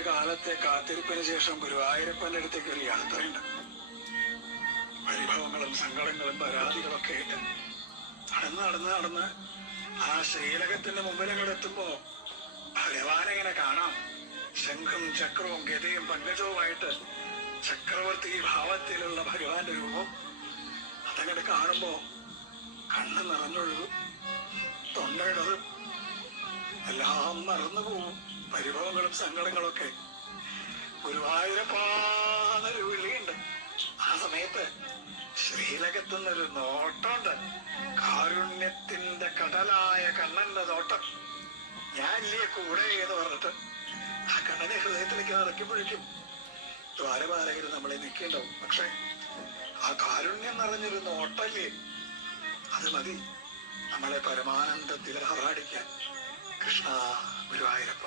ഒരുപാട് കാലത്തെ കാത്തിരിപ്പിന് ശേഷം ഗുരുവായൂരപ്പന്റെ അടുത്തേക്ക് ഒരു യാത്രയുണ്ട്. പരിഭവങ്ങളും സങ്കടങ്ങളും പരാതികളൊക്കെ ആയിട്ട് നടന്ന് ആ ശ്രീലകത്തിന്റെ മുമ്പിലങ്ങോട്ട് എത്തുമ്പോ ഭഗവാനെങ്ങനെ കാണാം. ശംഖും ചക്രവും ഗതയും പങ്കജവുമായിട്ട് ചക്രവർത്തി ഭാവത്തിലുള്ള ഭഗവാന്റെ രൂപം അതങ്ങോട്ട് കാണുമ്പോ കണ്ണ് നിറഞ്ഞൊഴുകും, തൊണ്ടയിടതും എല്ലാം മറന്നു പോവും. പരിഭവങ്ങളും സങ്കടങ്ങളൊക്കെ. ഗുരുവായൂരപ്പാന്നൊരു വിളിയുണ്ട്. ആ സമയത്ത് ശ്രീലകത്തുനിന്നൊരു നോട്ടമുണ്ട്. കാരുണ്യത്തിന്റെ കടലായ കണ്ണന്റെ നോട്ടം. ഞാനില്ലേ കൂടെ എന്ന് പറഞ്ഞിട്ട് ആ കണ്ണനെ ഹൃദയത്തിലേക്ക് നിറയ്ക്കുമ്പോഴേക്കും ദ്വാരപാലകര് നമ്മളെ നിൽക്കേണ്ടാവും. പക്ഷെ ആ കാരുണ്യം നിറഞ്ഞൊരു നോട്ടല്ലേ, അത് മതി നമ്മളെ പരമാനന്ദത്തിൽ ആറാടിക്കാൻ. കൃഷ്ണ ഗുരുവായൂരപ്പ.